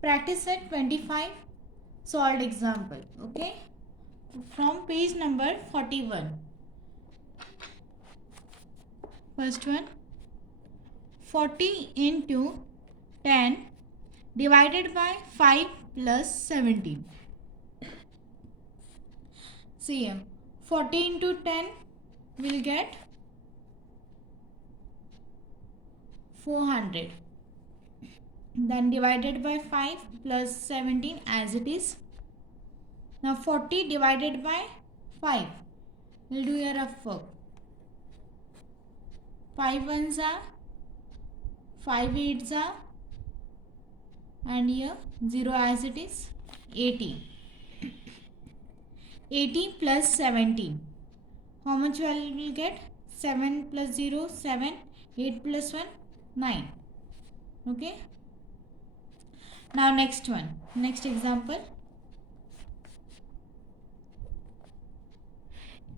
Practice set 25 solved example. Okay, from page number 41. First one, 40 into 10 divided by 5 plus 17. See here, 40 into 10 will get 400. Then divided by 5 plus 17 as it is. Now 40 divided by 5. We'll do a rough work. 5 ones are, 5 eights are, and here 0 as it is, 80. 80 plus 17. How much value will get? 7 plus 0, 7. 8 plus 1, 9. Okay. Now next one. Next example.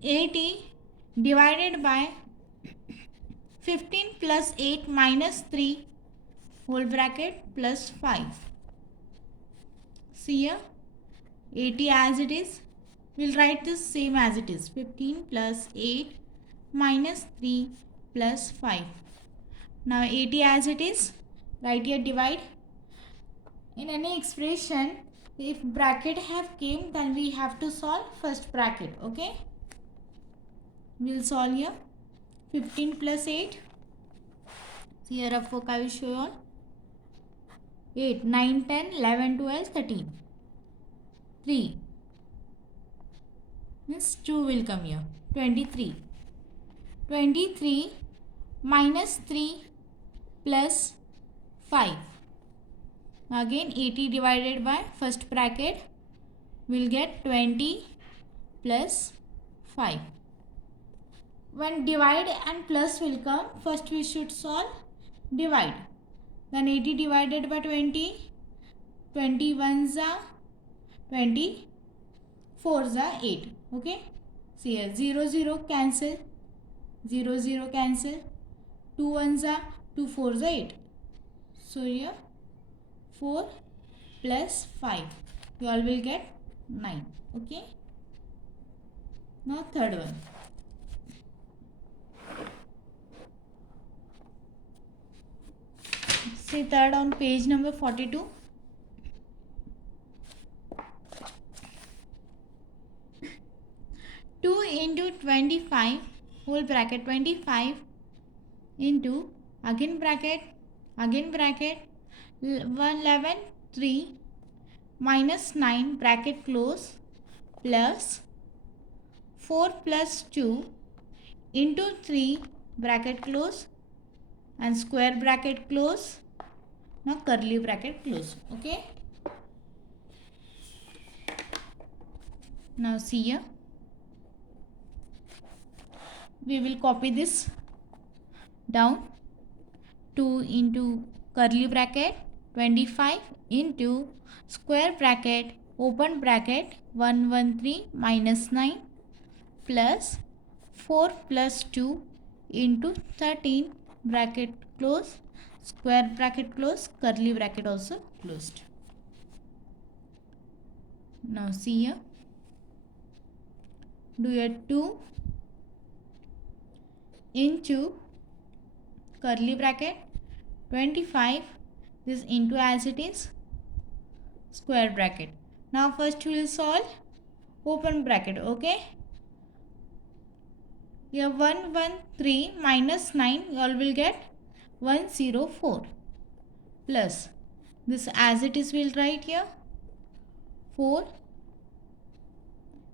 80 divided by 15 plus 8 minus 3 whole bracket plus 5. See here, 80 as it is. We'll write this same as it is. 15 plus 8 minus 3 plus 5. Now 80 as it is. Write here divide. In any expression, if bracket have came, then we have to solve first bracket. Okay. We'll solve here. 15 plus 8. See here, rough work I will show you all. 8, 9, 10, 11, 12, 13. 3. Means 2 will come here. 23. 23 minus 3 plus 5. Again 80 divided by first bracket will get 20 plus 5. When divide and plus will come, first we should solve divide. Then 80 divided by 20, 21s are 20, 4s are 8. Okay. See here, 0, 0 cancel, 0, 0 cancel, 2 1s are 2 4s are 8. So here 4 plus 5. You all will get 9. Okay. Now third one. See third on page number 42. Two into 25 whole bracket 25 into again bracket 11 3 minus 9 bracket close plus 4 plus 2 into 3 bracket close and square bracket close. Now curly bracket close. Okay. Now see here. We will copy this down. 2 into curly bracket 25 into square bracket open bracket 113 minus 9 plus 4 plus 2 into 13 bracket close square bracket close curly bracket also closed. Now see here. Do your 2 into curly bracket 25, this into as it is square bracket. Now first we will solve open bracket. Okay. Here 113 minus 9 you all will get 104 plus this as it is we'll write here 4.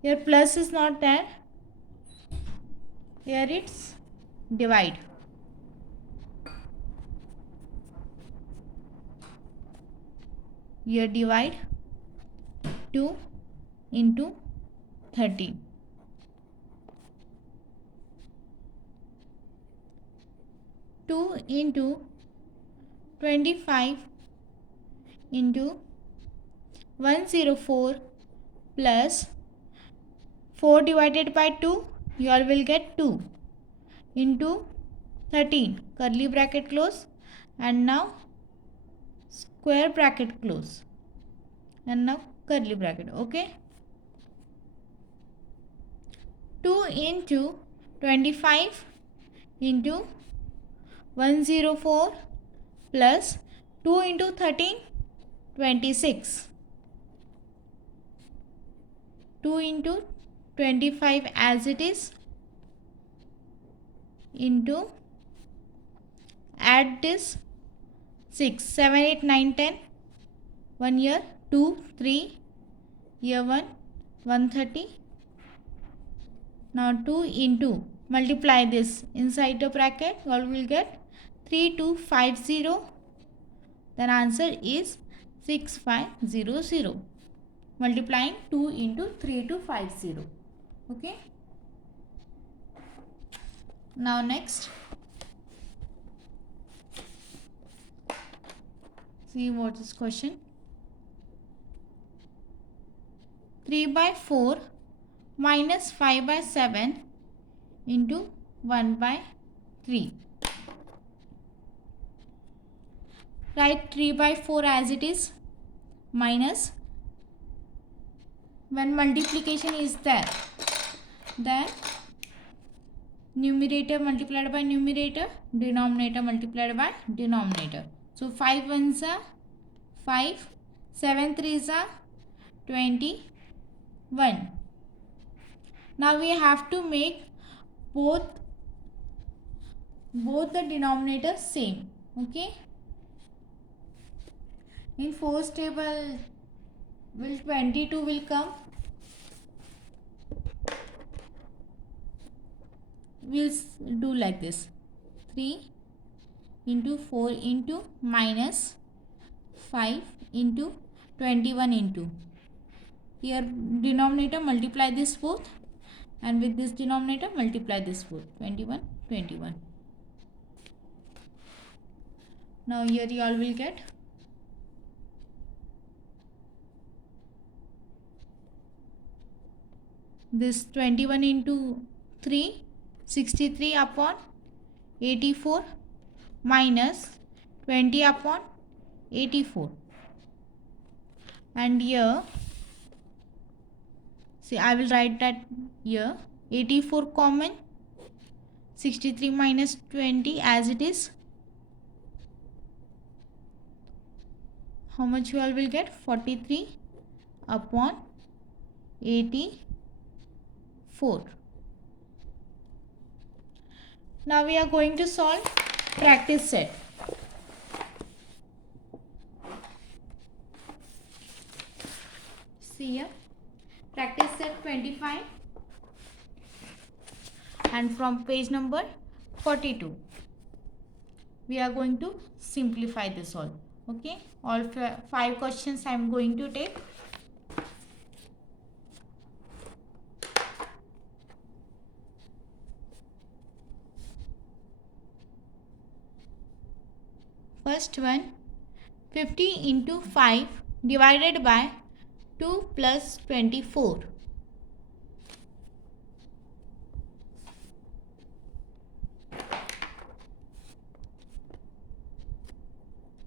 Here plus is not there. Here it's divide. Here divide 2 into 13. 2 into 25 into 104 plus 4 divided by 2 you all will get 2 into 13 curly bracket close and now square bracket close and now curly bracket. Okay, 2 into 25 into 104 plus 2 into 13 26. 2 into 25 as it is into add this 6 7 8 9 10 1 year 2 3 year 1 130. Now 2 into multiply this inside the bracket, what will get 3250. Then answer is 6500. Multiplying 2 into 3250. Okay. Now next, see what is question. 3 by 4 minus 5 by 7 into 1 by 3. Write 3 by 4 as it is minus, when multiplication is there, then numerator multiplied by numerator, denominator multiplied by denominator. So 5 ones are 5, 7 threes are 21. Now we have to make both the denominators same. Okay. In fourth table, will 22 will come. We'll do like this. 3 into 4 into minus 5 into 21 into. Here denominator multiply this both, and with this denominator multiply this both. 21 21. Now here you all will get this 21 into 3, 63 upon 84 minus 20 upon 84. And here, see, I will write that here. 84 common, 63 minus 20 as it is. How much you all will get? 43 upon 84. Now we are going to solve practice set. See here, practice set 25, and from page number 42 we are going to simplify this all. Okay, all 5 questions I am going to take. First one, 50 into 5 divided by 2 plus 24.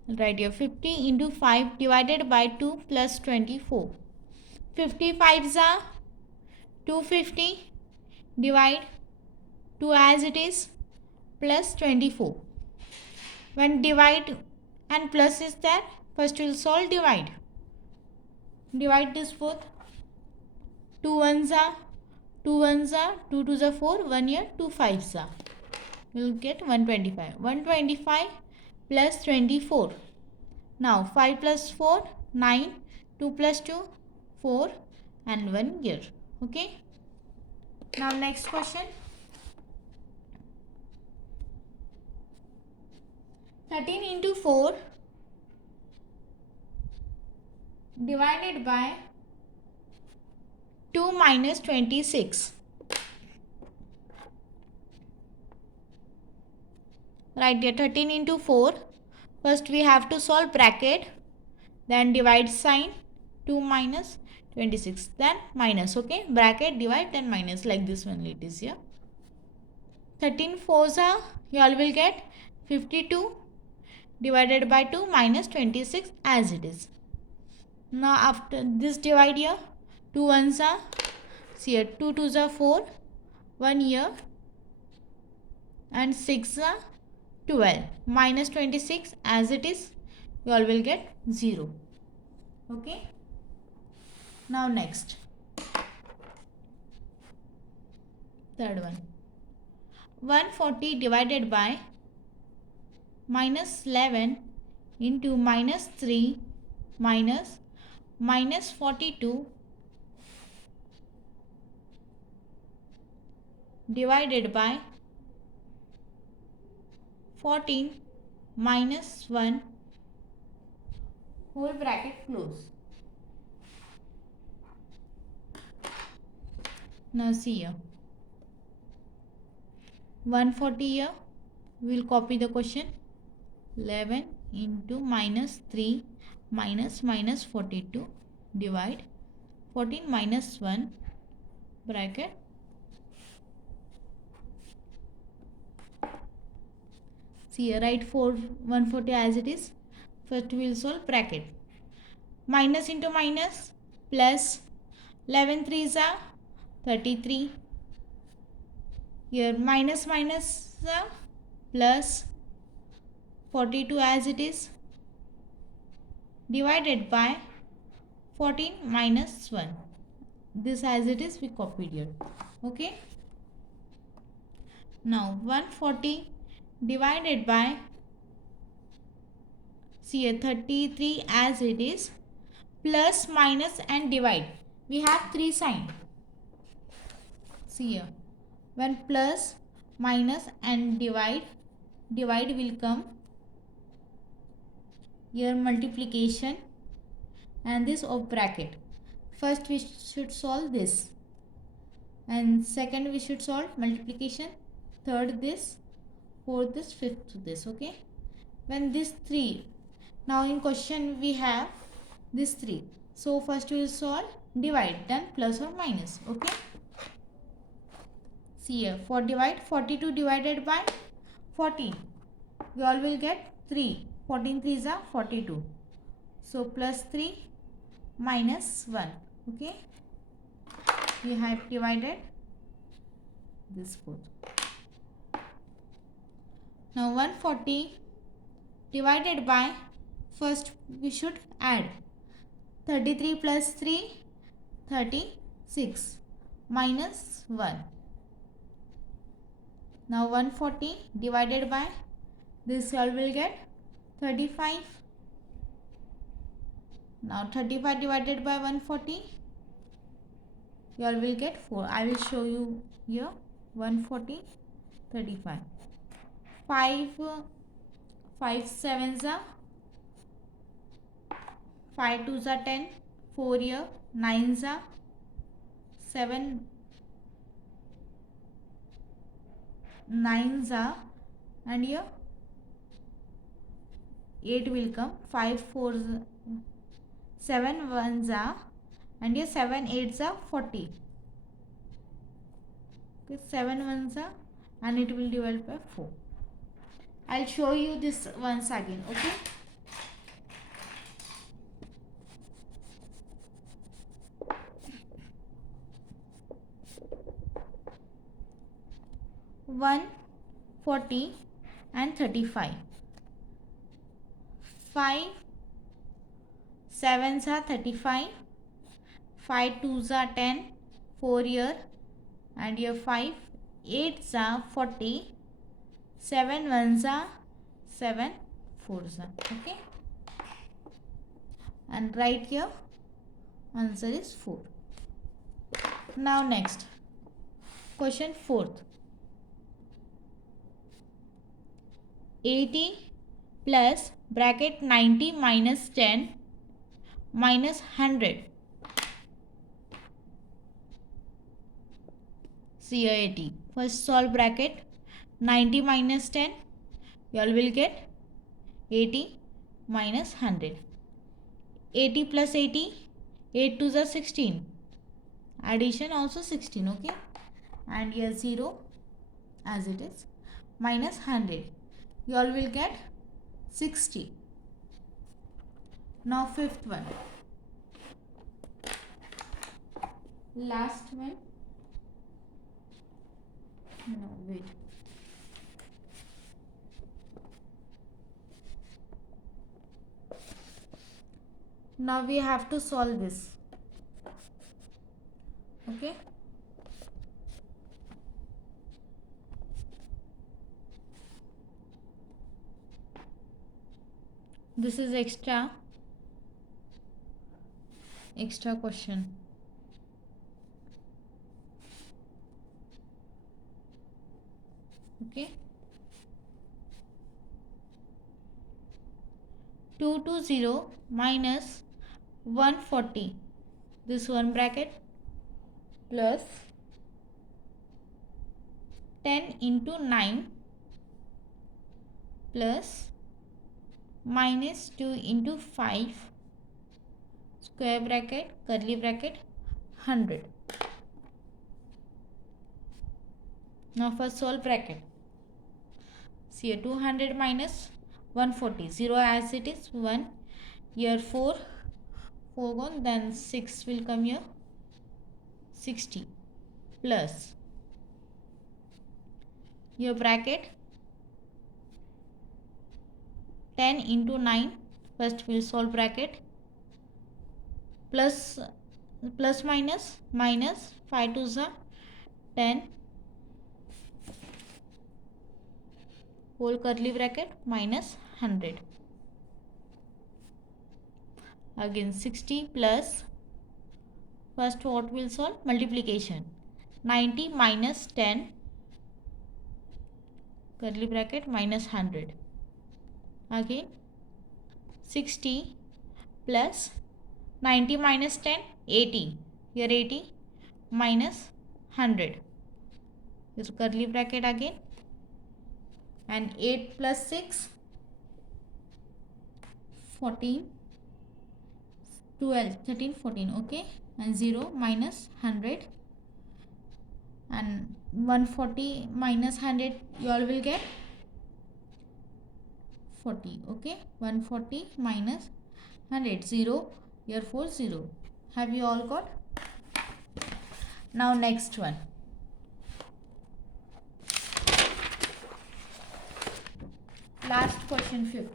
Right here, 50 into 5 divided by 2 plus 24. 55s are 250, divide 2 as it is, plus 24. When divide and plus is there, first we will solve divide. Divide this both. 2 ones are 2 ones are 2 twos are 4, 1 here 2 fives are. We will get 125. 125 plus 24. Now 5 plus 4 9, 2 plus 2 4, and 1 year. Okay. Now next question. 13 into 4 divided by 2 minus 26. Right there, 13 into 4. First we have to solve bracket, then divide sign, 2 minus 26, then minus. Okay, bracket, divide, then minus, like this one it is here. 13 fours are, you all will get 52 divided by 2 minus 26 as it is. Now after this divide here, 2 ones are, see here, 2 twos are 4, 1 here, and 6 are 12. Minus 26 as it is, you all will get 0. Okay. Now next, third one. 140 divided by minus 11 into minus 3 minus 42 divided by 14 minus 1 whole bracket close. Now see here, 140 here, we will copy the question. 11 into minus 3 minus 42 divide 14 minus 1 bracket see here, write 140 as it is. First we will solve bracket. Minus into minus plus 11 threes are 33. Here minus plus 42 as it is divided by 14 minus 1. This as it is we copied here. Okay. Now 140 divided by, see here, 33 as it is, plus minus and divide. We have 3 signs. See here, when plus minus and divide will come here, multiplication and this of bracket. First we should solve this, and second we should solve multiplication, third this, fourth this, fifth this. Okay. When this 3, now in question we have this 3, so first we will solve divide, then plus or minus. Okay. See here, for divide, 42 divided by 14, we all will get 3. 14 3s are 42. So plus 3 minus 1. Okay. We have divided this both. Now 140 divided by, first we should add 33 plus 3, 36 minus 1. Now 140 divided by, this all will get 35. Now 35 divided by 140, you all will get 4. I will show you here. 140, 35. 5 sevens are, 5 twos are 10, 4 here, 9s are 7, 9s are, and here 8 will come, 5 4s, 7 1s are, and here 7 8s are 40. Okay, 7 1s are, and it will divide by 4. I'll show you this once again. Okay. One 40 and 35. 5 sevens are 35. 5 twos are 10. 4 here, and here 5 8s are 40. 7 1s are 7 4s are. Okay. And right here answer is 4. Now next question, fourth. 80 plus bracket 90 minus 10 minus 100. See here 80. First solve bracket. 90 minus 10, you all will get 80 minus 100. 80 plus 80, 8 2s are 16. Addition also 16. Okay. And here 0 as it is, minus 100. You all will get 60. Now fifth one. last one. No, wait. Now we have to solve this. Okay. This is extra question. Okay. 220 minus 140. This one bracket plus 10 into 9 plus minus 2 into 5 square bracket curly bracket 100. Now first solve bracket. See here 200 minus 140, 0 as it is, 1 here 4 gone, then 6 will come here, 60 plus your bracket 10 into 9. First we'll solve bracket plus minus 5 to the 10 whole curly bracket minus 100. Again 60 plus, first what will solve? Multiplication. 90 minus 10 curly bracket minus 100. Again 60 plus 90 minus 10, 80. Here 80 minus 100. This curly bracket again. And 8 plus 6, 14, 12, 13, 14. Okay. And 0 minus 100. And 140 minus 100, you all will get 40. Okay. 140 minus 100. 0. Here 4, 0. Have you all got? Now next one. Last question, 5th.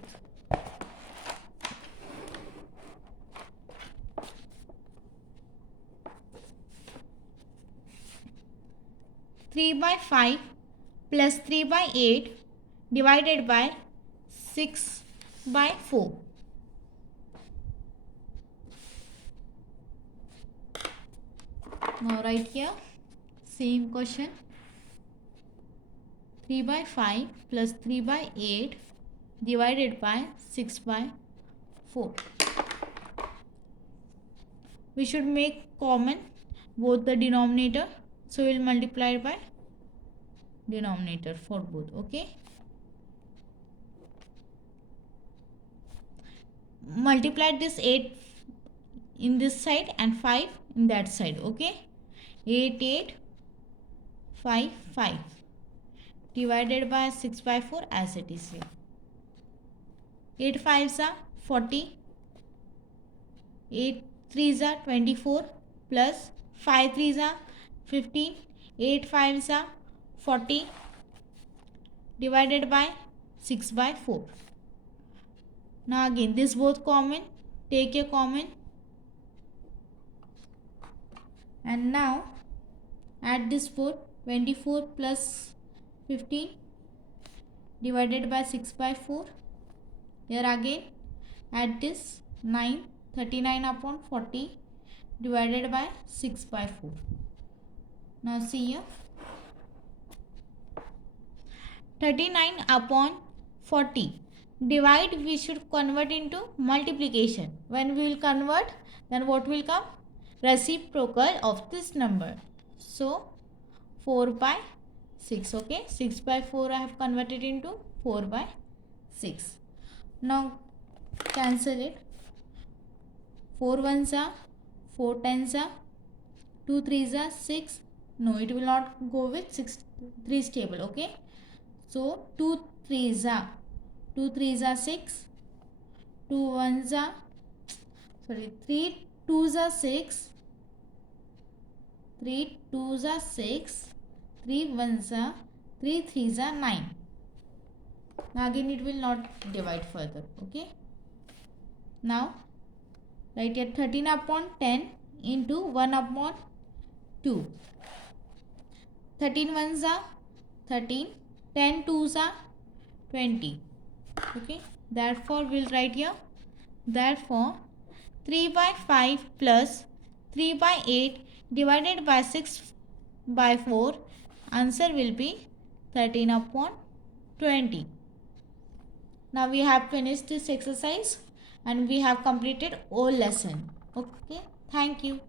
Three by 5 plus 3 by 8 divided by 6 by 4. Now write here same question. 3 by 5 plus 3 by 8 divided by 6 by 4. We should make common both the denominator. So we will multiply by denominator for both. Okay. Multiply this 8 in this side and 5 in that side. Okay. 8, 8, 5, 5 divided by 6 by 4 as it is here. 8 5s are 40. 8 3s are 24 plus 5 3s are 15. 8 5s are 40 divided by 6 by 4. Now again this both common. Take a common. And now add this 4. 24 plus 15 divided by 6 by 4. Here again add this 9. 39 upon 40 divided by 6 by 4. Now see here. 39 upon 40. Divide we should convert into multiplication. When we will convert, then what will come? Reciprocal of this number. So 4 by 6. Okay. 6 by 4 I have converted into 4 by 6. Now cancel it. 4 1s are 4 10s are 2 3s are 6. No, it will not go with 6 3's table. Okay. So 2 3s are 6. 2 1s are 3 2s are 6. 3 2s are 6, 3 1s are 3 3s are 9. Now again it will not divide further. Okay. Now write here 13 upon 10 into 1 upon 2. 13 ones are 13, 10 twos are 20. Okay. Therefore we'll write here, therefore 3 by 5 plus 3 by 8 divided by 6 by 4, answer will be 13 upon 20. Now we have finished this exercise and we have completed all lesson. Okay, thank you.